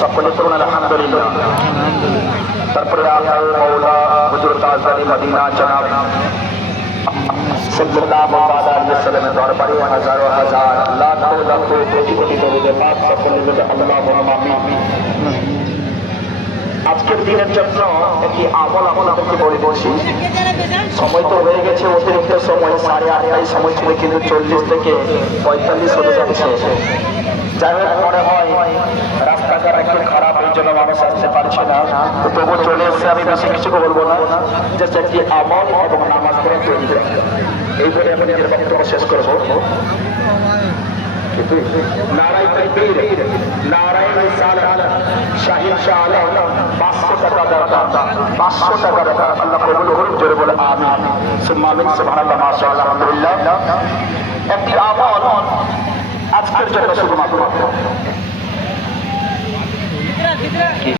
সকলে করুন আলহামদুলিল্লাহ। তারপরে আল্লাহ মাওলা হুজুর তাজদারি মদিনা জনাব সাল্লাল্লাহু আলাইহি ওয়াসাল্লামের দরবারে হাজারো হাজার লাখো লাখো কোটি কোটি দরুদে পাক সকলে বলে আল্লাহুম্মা আমিন। আজকের দিনের জন্য একটি আমল আপনাদেরকে বলে বসি। সময় তো হয়ে গেছে অতিরিক্ত সময়, 8:30 সময় ছিল, কিন্তু 40 থেকে 45 হয়ে যাচ্ছে। যাই হোক, মনে হয় রাস্তাঘাট একটু খারাপ, এই জন্য মানুষ আসতে পারছে না, তো তবু চলে এসছে। আমি বেশি কিছু বলবো না, জাস্ট একটি আমল এবং নামাজ পড়ে তৈরি এই বলে আমি নিজের বক্তব্য শেষ করবো। নারায়ে তাকবীর, নারায়ে রিসালাত, শাহিদ শাহ আলম 500 টাকা দাতা, 500 টাকা দাতা। আল্লাহ কবুল করুন, জোরে বলে আমিন। সুম্মা আমিন। সুবহানাল্লাহ, মাশাআল্লাহ, আলহামদুলিল্লাহ। একটি আমল আজকের জন্য শুধুমাত্র